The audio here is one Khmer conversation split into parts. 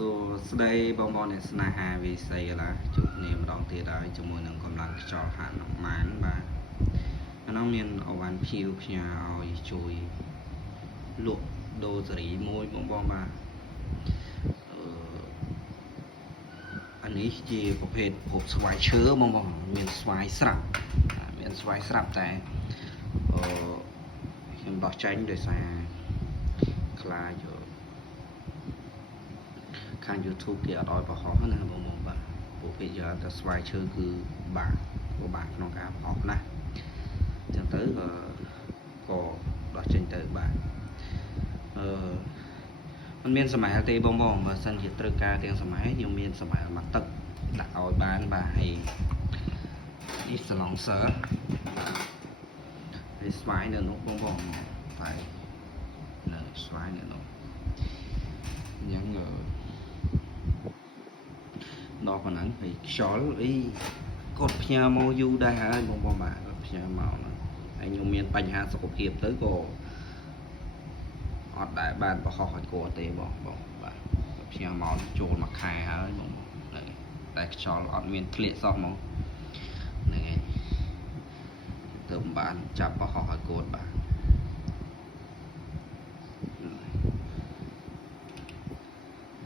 ស្ដីបងប្អូនអ្នកស្នេហាវិស័យឡាជួបគ្នាម្ដងទៀតហើយជាមួយនឹងកម្លាំងខ្យល់ហាត់នោះម៉ានបាទអានោះមានអវ៉ាន់ភៀវផ្ញើឲ្យជួយលក់ដូរសេរីមួយបងប្អូនបាទអានេះជាប្រភេទភពស្វាយឈើបងប្អូនមានស្វាយស្រាប់តែខ្ញុំដោះចេញដោយសារខ្លាចខាង YouTube គេអត់ឲ្យបង្ហោះណាបងប្អូនបាទពួកគេយកតែស្វាយឈើគឺបាក់ក្នុងការបង្ហោះណាអញ្ចឹងទៅក៏ដោះចេញទៅបាទมันមានសម័យទេបងប្អូនបើសិនជាត្រូវការទាំងសម័យខ្ញុំមានសម័យមកទឹកដាក់ឲ្យបានបាទហើយនេះសឡងសើហើយស្វាយនៅនោះបងប្អូនហើយនៅស្វាយនៅនោះអញ្ចឹងដល់ប៉ុណ្ណឹងហើយខ្យល់អីគាត់ផ្ញើមកយូរដែរហើយបងប្អូនបាទគាត់ផ្ញើមកហ្នឹងហើយខ្ញុំមានបញ្ហាសុខភាពទៅក៏អត់ដែលបានបង្ហោះឲ្យគាត់ទេបងបាទផ្ញើមកចូលមួយខែហើយបងហ្នឹងតែខ្យល់អត់មានធ្លាក់សោះហ្មងហ្នឹងហើយទើបបានចាប់បង្ហោះឲ្យគាត់បាទ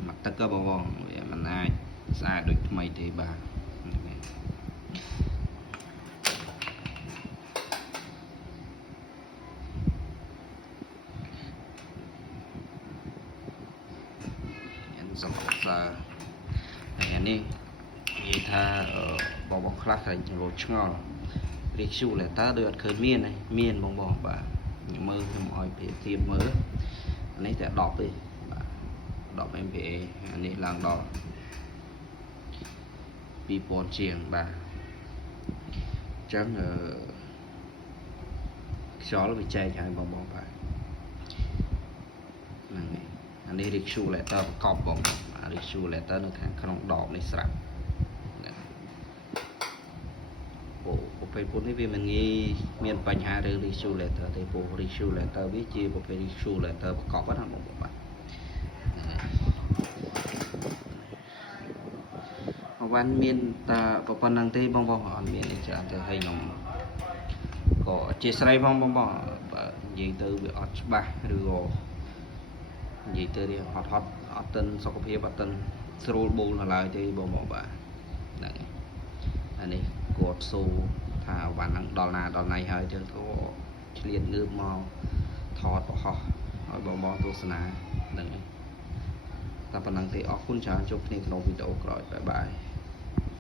មកទឹកក៏បងវាមិនអាចស្អាតដូចថ្មីទេបាទសម្រាប់ហើយអានេះនិយាយថាបងខ្លះតែរត់ឆ្ងល់រីកឈូលេតើដូចអត់ឃើញមានបងបាទខ្ញុំមើលខ្ញុំឲ្យប្រៀបធៀបមើលអានេះតែ10ទេបាទ10 MPa អានេះឡើងដល់2000ជាងបាទអញ្ចឹងខ្យល់វាចែកហើយបងបាទហ្នឹងហើយអានេះ regulator ប្រកបបងregulator នៅខាងក្នុងដបនេះស្រាប់ប្រភេទពុននេះវាមិនងាយមានបញ្ហារឿង regulator ទេព្រោះ regulator វាជាប្រភេទ regulator ប្រកបណាបងបាទអវ៉ាន់មានតែប៉ុណ្្នឹងទេបងអត់មានអីច្រើនទេហើយខ្ញុំក៏អធិស្ឋានផងបងបាទនិយាយទៅវាអត់ច្បាស់ឬក៏និយាយទៅរៀងហត់អត់ទាន់សុខភាពអត់ទាន់ស្រួលបូលនៅឡើយទេបងបាទហ្នឹងអានេះគាត់សូថាវ៉ាន់ហ្នឹងដល់ណាហើយទៅក៏ឆ្លៀតងើបមកថតបង្ហោះឲ្យបងទស្សនាហ្នឹងតែប៉ុណ្្នឹងទេអរគុណច្រើនជួបគ្នាក្នុងវីដេអូក្រោយបាយ